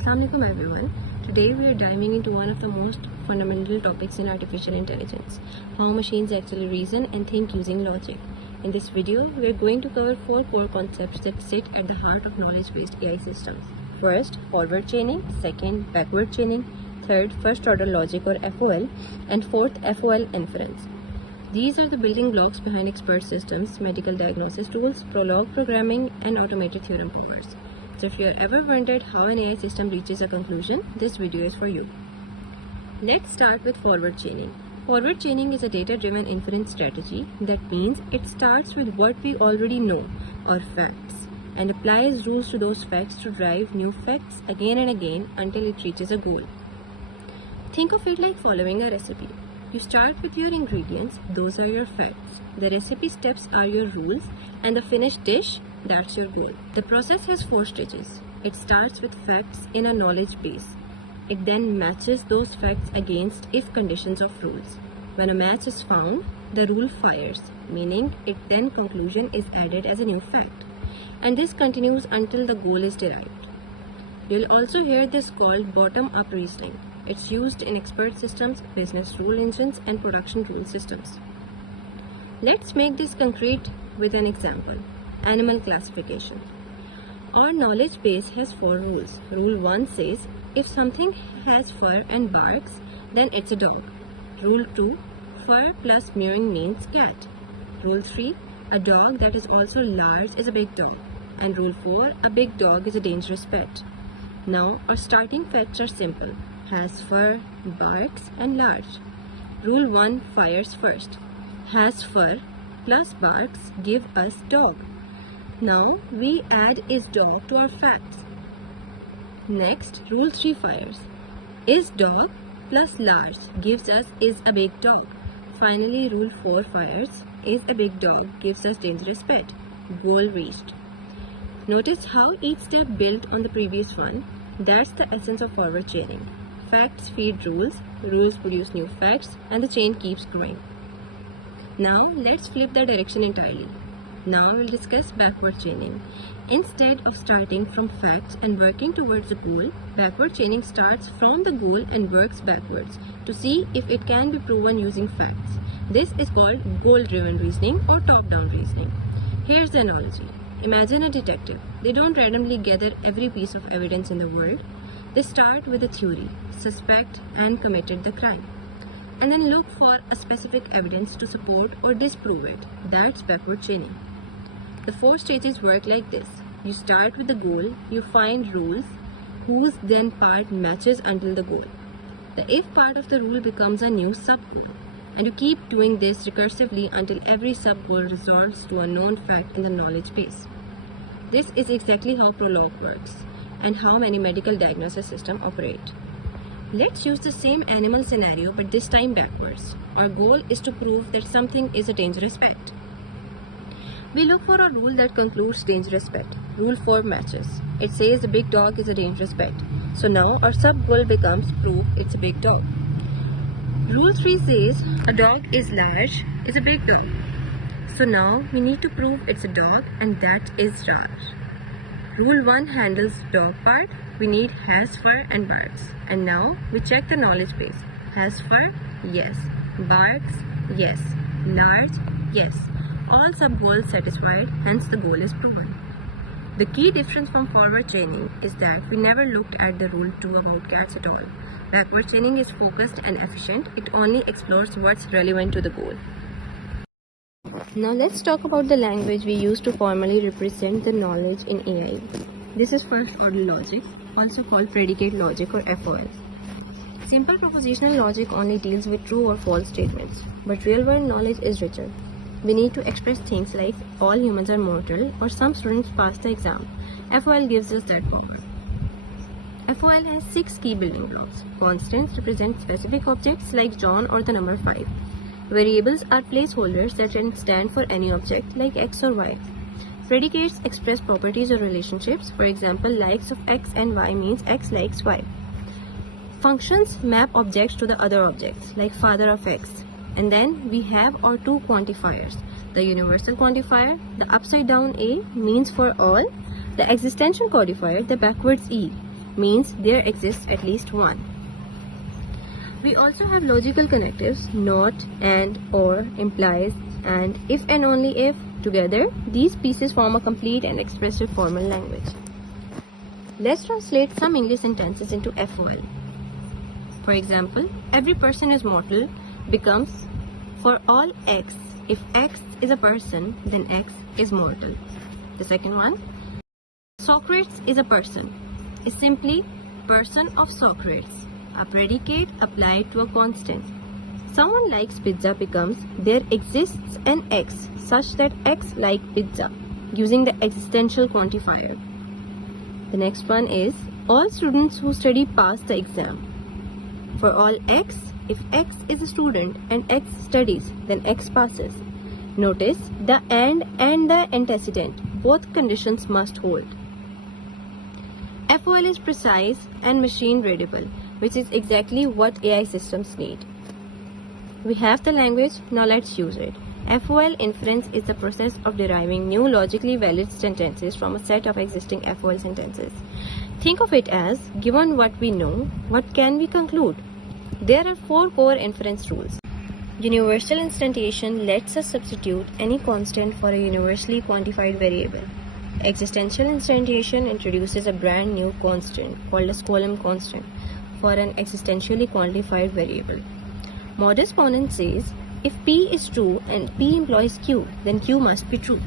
Assalamualaikum everyone. Today we are diving into one of the most fundamental topics in artificial intelligence, how machines actually reason and think using logic. In this video, we are going to cover 4 core concepts that sit at the heart of knowledge-based AI systems. First, forward chaining, second, backward chaining, third, first order logic or FOL, and fourth, FOL inference. These are the building blocks behind expert systems, medical diagnosis tools, Prolog programming, and automated theorem powers. So if you have ever wondered how an AI system reaches a conclusion, this video is for you. Let's start with forward chaining. Forward chaining is a data-driven inference strategy. That means it starts with what we already know, or facts, and applies rules to those facts to drive new facts again and again until it reaches a goal. Think of it like following a recipe. You start with your ingredients, those are your facts. The recipe steps are your rules, and the finished dish, that's your goal. The process has 4 stages. It starts with facts in a knowledge base. It then matches those facts against if conditions of rules. When a match is found, the rule fires, meaning it then conclusion is added as a new fact. And this continues until the goal is derived. You'll also hear this called bottom-up reasoning. It's used in expert systems, business rule engines, and production rule systems. Let's make this concrete with an example. Animal classification. Our knowledge base has 4 rules. Rule 1 says, if something has fur and barks, then it's a dog. Rule 2, fur plus mewing means cat. Rule 3, a dog that is also large is a big dog. And Rule 4, a big dog is a dangerous pet. Now, our starting facts are simple. Has fur, barks, and large. Rule 1 fires first. Has fur plus barks give us dog. Now we add is dog to our facts. Next, Rule 3 fires. Is dog plus large gives us is a big dog. Finally, Rule 4 fires. Is a big dog gives us dangerous pet. Goal reached. Notice how each step built on the previous one. That's the essence of forward chaining. Facts feed rules, rules produce new facts, and the chain keeps growing. Now let's flip the direction entirely. Now we'll discuss backward chaining. Instead of starting from facts and working towards a goal, backward chaining starts from the goal and works backwards to see if it can be proven using facts. This is called goal-driven reasoning or top-down reasoning. Here's the analogy. Imagine a detective. They don't randomly gather every piece of evidence in the world. They start with a theory, suspect and committed the crime, and then look for a specific evidence to support or disprove it. That's backward chaining. The 4 stages work like this. You start with the goal, you find rules, whose then part matches until the goal. The if part of the rule becomes a new sub-goal, and you keep doing this recursively until every sub-goal resolves to a known fact in the knowledge base. This is exactly how Prolog works, and how many medical diagnosis systems operate. Let's use the same animal scenario but this time backwards. Our goal is to prove that something is a dangerous pet. We look for a rule that concludes dangerous pet. Rule 4 matches. It says the big dog is a dangerous pet. So now our sub-goal becomes prove it's a big dog. Rule 3 says a dog is large is a big dog. So now we need to prove it's a dog and that is large. Rule 1 handles dog part. We need has fur and barks. And now we check the knowledge base. Has fur? Yes. Barks? Yes. Large? Yes. All sub-goals satisfied, hence the goal is proven. The key difference from forward chaining is that we never looked at the Rule 2 about cats at all. Backward chaining is focused and efficient. It only explores what's relevant to the goal. Now let's talk about the language we use to formally represent the knowledge in AI. This is first order logic, also called predicate logic or FOL. Simple propositional logic only deals with true or false statements, but real world knowledge is richer. We need to express things like all humans are mortal or some students pass the exam. FOL gives us that power. FOL has 6 key building blocks. Constants represent specific objects like John or the number 5. Variables are placeholders that can stand for any object like X or Y. Predicates express properties or relationships. For example, likes of X and Y means X likes Y. Functions map objects to the other objects like father of X. And then we have our 2 quantifiers. The universal quantifier, the upside down A means for all. The existential quantifier, the backwards E, means there exists at least one. We also have logical connectives, not, and, or, implies, and, if and only if. Together, these pieces form a complete and expressive formal language. Let's translate some English sentences into FOL. For example, every person is mortal becomes for all X. If X is a person, then X is mortal. The second one, Socrates is a person, is simply person of Socrates, a predicate applied to a constant. Someone likes pizza becomes there exists an X such that X like pizza, using the existential quantifier. The next one is all students who study pass the exam. For all X, if X is a student and X studies, then X passes. Notice the and the antecedent, both conditions must hold. FOL is precise and machine readable, which is exactly what AI systems need. We have the language, now let's use it. FOL inference is the process of deriving new logically valid sentences from a set of existing FOL sentences. Think of it as, given what we know, what can we conclude? There are 4 core inference rules. Universal instantiation lets us substitute any constant for a universally quantified variable. Existential instantiation introduces a brand new constant called a Skolem constant for an existentially quantified variable. Modus ponens says, if P is true and P implies Q, then Q must be true.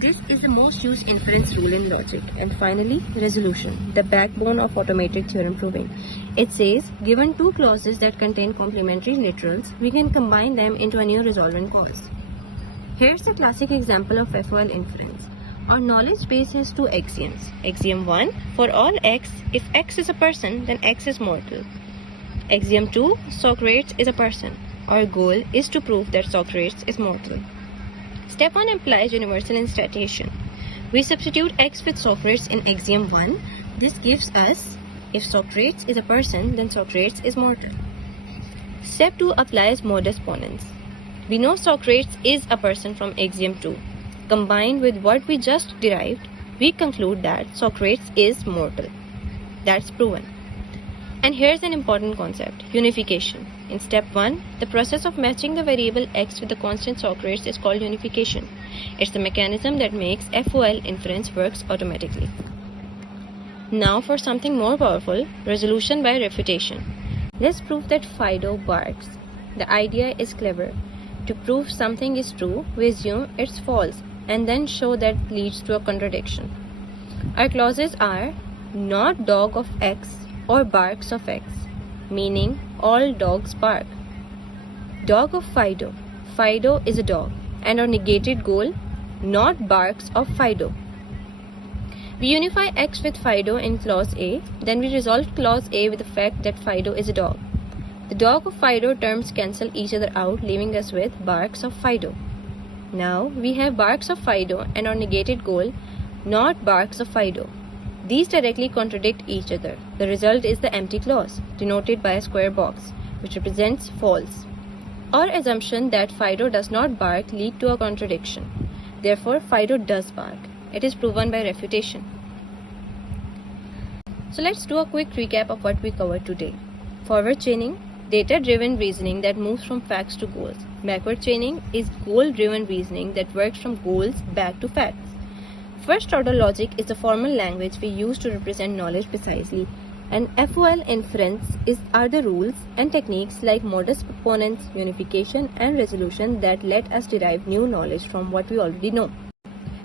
This is the most used inference rule in logic. And finally, resolution, the backbone of automated theorem proving. It says, given 2 clauses that contain complementary literals, we can combine them into a new resolvent clause. Here's a classic example of FOL inference. Our knowledge base has 2 axioms. Axiom 1, for all X, if X is a person, then X is mortal. Axiom 2, Socrates is a person. Our goal is to prove that Socrates is mortal. Step 1 implies universal instantiation. We substitute X with Socrates in axiom 1. This gives us, if Socrates is a person, then Socrates is mortal. Step 2 applies modus ponens. We know Socrates is a person from axiom 2. Combined with what we just derived, we conclude that Socrates is mortal. That's proven. And here's an important concept, unification. In step 1, the process of matching the variable X with the constant Socrates is called unification. It's the mechanism that makes FOL inference works automatically. Now for something more powerful, resolution by refutation. Let's prove that Fido barks. The idea is clever. To prove something is true, we assume it's false and then show that leads to a contradiction. Our clauses are not dog of X or barks of X, meaning all dogs bark. Dog of Fido. Fido is a dog, and our negated goal, not barks of Fido. We unify X with Fido in clause A, then we resolve clause A with the fact that Fido is a dog. The dog of Fido terms cancel each other out, leaving us with barks of Fido. Now we have barks of Fido and our negated goal, not barks of Fido. These directly contradict each other. The result is the empty clause, denoted by a square box, which represents false. Our assumption that Fido does not bark leads to a contradiction. Therefore, Fido does bark. It is proven by refutation. So let's do a quick recap of what we covered today. Forward chaining, data-driven reasoning that moves from facts to goals. Backward chaining is goal-driven reasoning that works from goals back to facts. First-order logic is the formal language we use to represent knowledge precisely, and FOL inference are the rules and techniques like modus ponens, unification, and resolution that let us derive new knowledge from what we already know.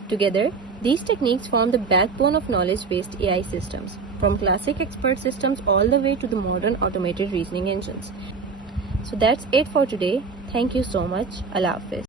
Together, these techniques form the backbone of knowledge-based AI systems, from classic expert systems all the way to the modern automated reasoning engines. So that's it for today. Thank you so much. Allah Hafiz.